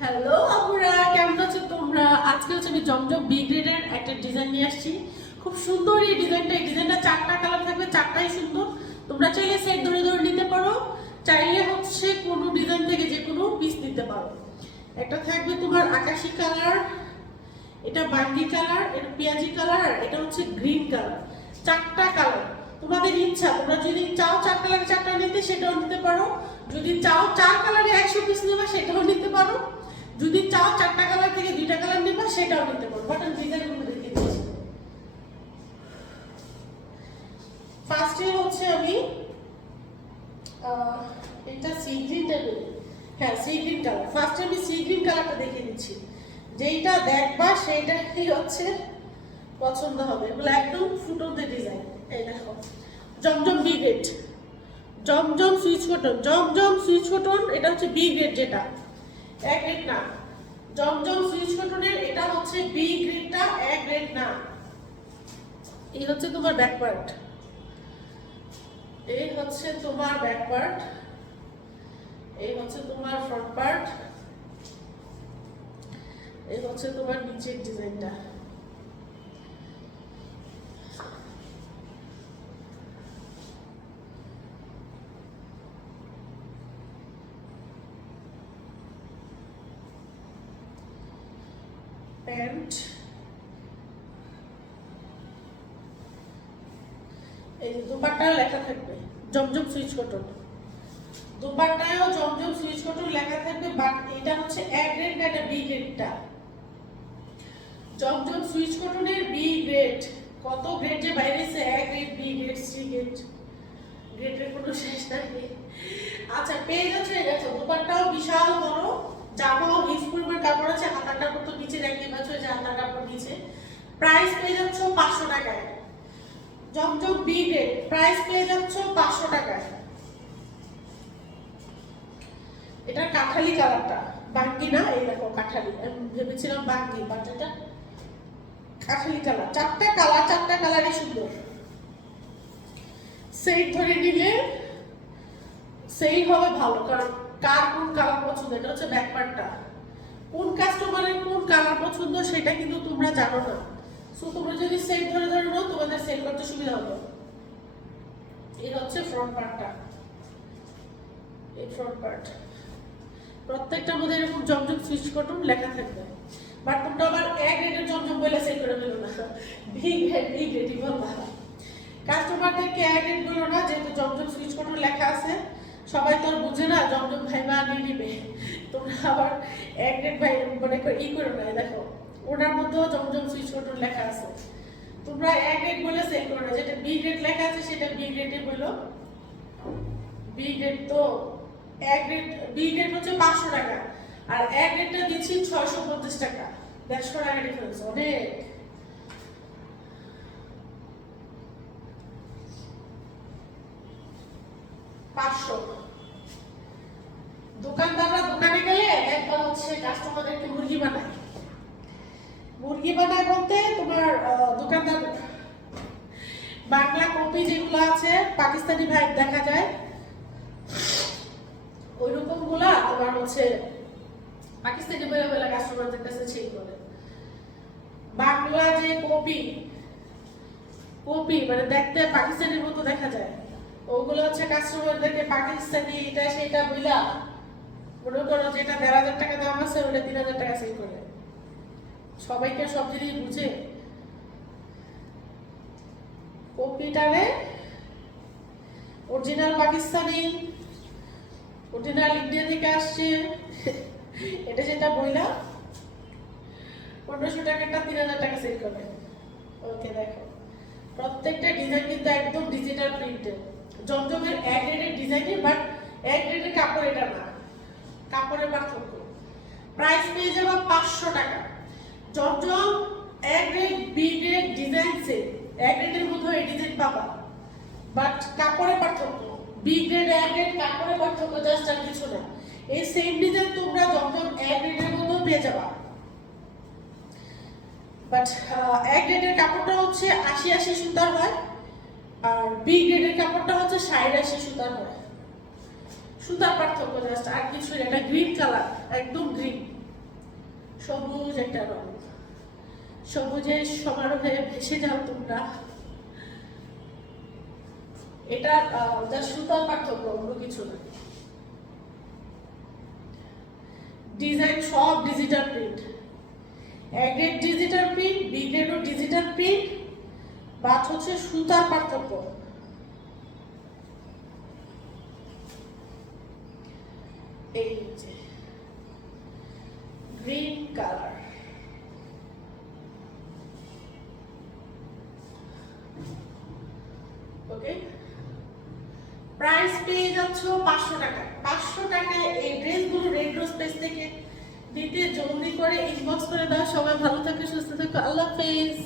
Hello আপুরা, কেমন আছো তোমরা? আজকে হচ্ছে আমি জমজম বি গ্রেডের একটা ডিজাইন নিয়ে আসছি। খুব সুন্দর এই ডিজাইনটা এই ডিজাইনটা চারটা কালার থাকবে, চারটাই সুন্দর। তোমরা চাইলে সেট ধরে ধরে নিতে পারো। চাইলে হচ্ছে কোনো ডিজাইন থেকে যে কোনো পিস নিতে পারো। একটা থাকবে তোমার আকাশি কালার এটা বাঙ্গি কালার এটা পেঁয়াজি কালার এটা হচ্ছে গ্রিন কালার চারটা কালার তোমাদের ইচ্ছা, তোমরা যদি চাও চার কালারে চারটা নিতে, সেটাও নিতে পারো। যদি চাও চার কালারে একশো পিস নেবা, সেটাও নিতে পারো। যদি চাও চারটা কালার থেকে দুইটা কালার নেবা, সেটাও নিতে পারো। বাটন ডিজাইনগুলো দেখে দিচ্ছি। ফার্স্টে হচ্ছে আমি এটা সি গ্রিন টাইপের হ্যাঁ সি গ্রিন কালার ফার্স্টে আমি সি গ্রিন কালারটা দেখিয়ে দিচ্ছি। যেইটা দেখবা, সেইটাই হচ্ছে পছন্দ হবে। এগুলো একদম ফুটনতে ডিজাইন এই দেখো। Zamzam B grade Zamzam Swiss cotton Zamzam Swiss cotton এটা হচ্ছে বি গ্রেড যেটা। এক গ্রেড না। জমজম সুইচ কটনের এটা হচ্ছে বি গ্রেডটা এক গ্রেড না। এই হচ্ছে তোমার ব্যাক পার্ট এই হচ্ছে তোমার ব্যাক পার্ট এই হচ্ছে তোমার ফ্রন্ট পার্ট এই হচ্ছে তোমার নিচের ডিজাইনটা। প্যান্ট এই লেখা থাকবে, Zamzam Swiss cotton. Zamzam Swiss cotton লেখা থাকবে এটা হচ্ছে গ্রেড না এটা বি গ্রেডটা জমজম সুইচ কটনের বি গ্রেড কত গ্রেড যে বাইরেছে A grade B grade C grade গ্রেডের কোনো শেষ নাই। আচ্ছা পেয়ে যাচ্ছে দুপাট্টাও বিশাল কাপড় আছে, হাতার কাপড় তো নিচে রাখতে পারছ যে হাতার কাপড় নিচে। প্রাইস পেয়ে যাচ্ছ পাঁচশো টাকায়। জমজম বি গ্রেড প্রাইস পেয়ে যাচ্ছ পাঁচশো টাকায়। এটা কাঁঠালি কালারটা, বাঙ্গি না? এই দেখো কাঠালি ভেবেছিলাম বাঙ্গি বাট এটা কাঠালি কালার। চারটা কালার, চারটা কালারই সুন্দর। সেই ধরে নিলে সেই হবে ভালো, কারণ কার কোন কালার পছন্দ? এটা হচ্ছে ব্যাকপার্টটা কোন কাস্টমারের কোন কালার পছন্দ সেটা কিন্তু তোমরা জানো না। সো তোমরা যদি সেট ধরে ধরে নাও, তোমাদের সেল করতে সুবিধা হবে। এটা হচ্ছে ফ্রন্ট পার্টটা এই ফ্রন্ট পার্ট প্রত্যেকটার মধ্যে এরকম জমজম সুইচ কটন লেখা থাকবে। বাট আবার এক রেটের জমজম বলে সেল করে ফেলো না। বি গ্রেড বি গ্রেডই বলবা কাস্টমারদেরকে এক রেট বলো না, যেহেতু জমজম সুইচ কটন লেখা আছে সবাই তো আর বুঝে না, জমজম ভাইবা নিয়ে নিবে তোমরা আবার এক রেট ভাই, মনে করে ই করে না দেখো। ওনার মধ্যেও জমজম সুইচ কটন লেখা আছে। তোমরা এক রেট বলে সেল করো না, যেটা বি গ্রেড লেখা আছে সেটা বি গ্রেডে বলো বি গ্রেড তো এক গ্রেড বি গ্রেড হচ্ছে পাঁচশো টাকা, আর এক গ্রেডটা দিচ্ছি ছয়শো পঞ্চাশ টাকা। দেড়শো টাকা ডিফারেন্স অনেক পাঁচশো দোকানদাররা দোকানে গেলে একবার হচ্ছে কাস্টমারদেরকে মুরগি বানায়। মুরগি বানায় বলতে তোমার দোকানদার, বাংলা কপি যেগুলো আছে, পাকিস্তানি ভাই দেখা যায় ওই রকমগুলা তোমার হচ্ছে পাকিস্তানি বলে বলে কাস্টমারদের কাছে সেই করে। বাংলা যে কপি কপি মানে দেখতে পাকিস্তানির মতো দেখা যায়। ওগুলো হচ্ছে কাস্টমারদেরকে পাকিস্তানি, এটা সেটা বুঝলা মনে করো যেটা দেড় হাজার টাকা দাম আছে, ওটা তিন হাজার টাকা সেল করে সবাইকে সব জিনিস বুঝে। কপিটারে অরিজিনাল পাকিস্তানি অরিজিনাল ইন্ডিয়া থেকে আসছে। এটা যেটা বইলা, পনেরোশো টাকাটা তিন হাজার টাকা সেল করে ওকে, দেখো। প্রত্যেকটা ডিজাইন কিন্তু একদম ডিজিটাল প্রিন্টেড জমজমের এক গ্রেডের ডিজাইনের বাট এক গ্রেডের কাপড় এটা না। কাপড়ের পার্থক্য। প্রাইস পেয়ে যাব পাঁচশো টাকা। জমজম এক grade B grade design set এক গ্রেডের মধ্যে এই ডিজাইন পাবা। বাট কাপড়ের পার্থক্য বি গ্রেড এক গ্রেড কাপড়ের পার্থক্য জাস্ট আর কিছু না। এই সেম ডিজাইন তোমরা জমজম এক গ্রেডের মধ্যেও পেয়ে যাবা। বাট এক গ্রেডের কাপড়টা হচ্ছে আশি আশি সুতার হয়, আর বি গ্রেডের কাপড়টা হচ্ছে ষাট আশি সুতার হয়। সুতার পার্থক্য জাস্ট আর কিছু না এটা গ্রিন কালার একদম গ্রিন সবুজ একটা রং। সবুজের সমারোহে ভেসে যাও তোমরা। এটা যা সুতার পার্থক্য, অন্য কিছু না। ডিজাইন সব digital print A grade digital print B গ্রেডও digital print বাদ হচ্ছে সুতার পার্থক্য। এই যে গ্রিন কালার ওকে প্রাইস পেয়ে যাচ্ছ পাঁচশো টাকা। পাঁচশো টাকায় এই ড্রেসগুলো রেড রোজ পেজ থেকে দিতে জলদি করে ইনবক্স করে দাও। সবাই ভালো থাকে, সুস্থ থাকো। আল্লাহ হাফেজ।